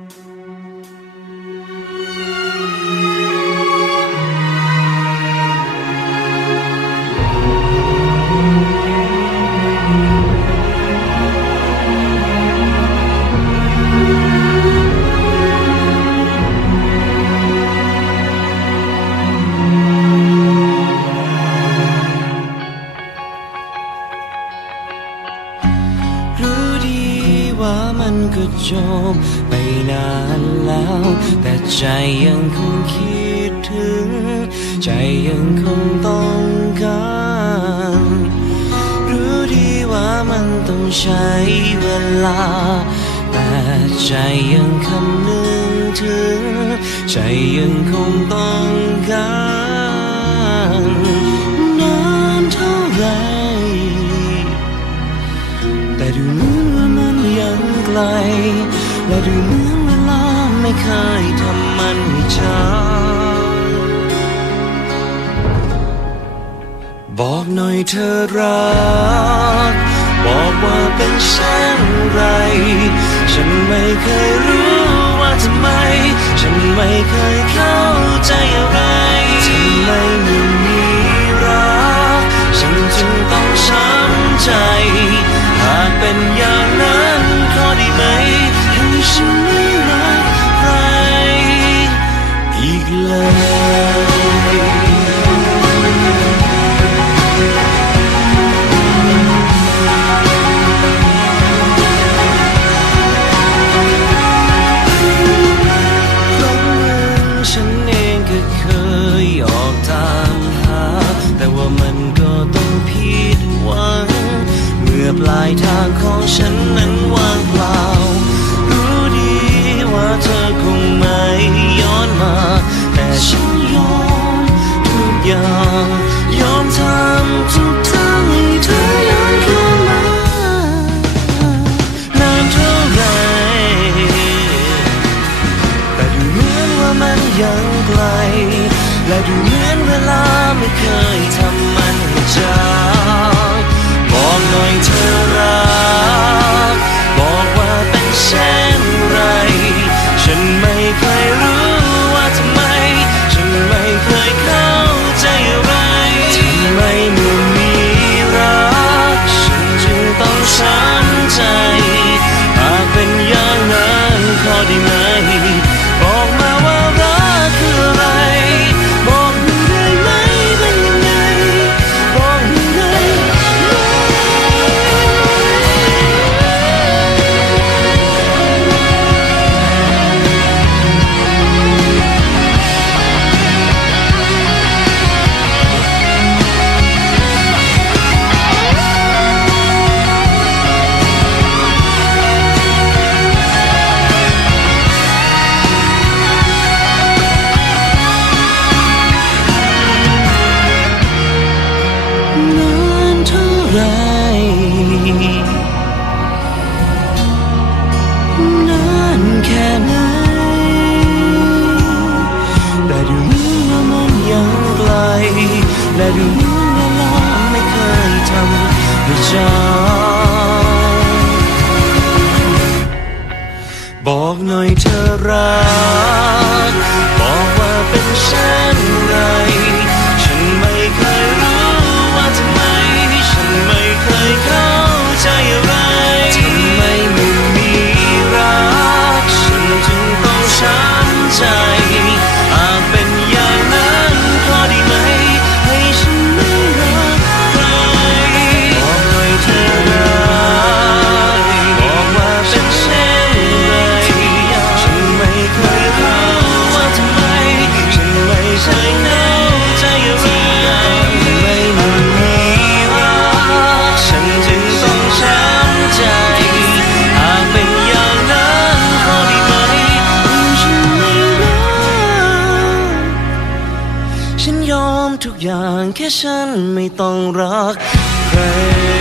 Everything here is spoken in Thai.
รู้ ว่ามันก็จบไปนานแล้ว แต่ใจยังคงคิดถึง ใจยังคงต้องการรู้ดีว่ามันต้องใช้เวลา แต่ใจยังคำนึงถึง ใจยังคงต้อง ล และดูเหมือนเวลาไม่เคยทำมันให้ช้าบอกหน่อยเธอรัก บอกว่าเป็นเช่นไร ฉันไม่เคยรู้ว่าทำไม ฉันไม่เคยเข้าใจอะไรายทางของฉันนั้นว่างเปล่า รู้ดีว่าเธอคงไม่ย้อนมา แต่ฉันยอมทุกอย่าง ยอมทำทุกทางให้เธอย้อนคืนมานานเท่าไหรแต่ดูเหมือนว่ามันยังไกล และดูเหมือนเวลาไม่เคย และดูเหมือนเวไม่เคยทำให้จางบอกหน่อยเธอรัก บอกว่าเป็นฉัน แค่ฉันไม่ต้องรักใคร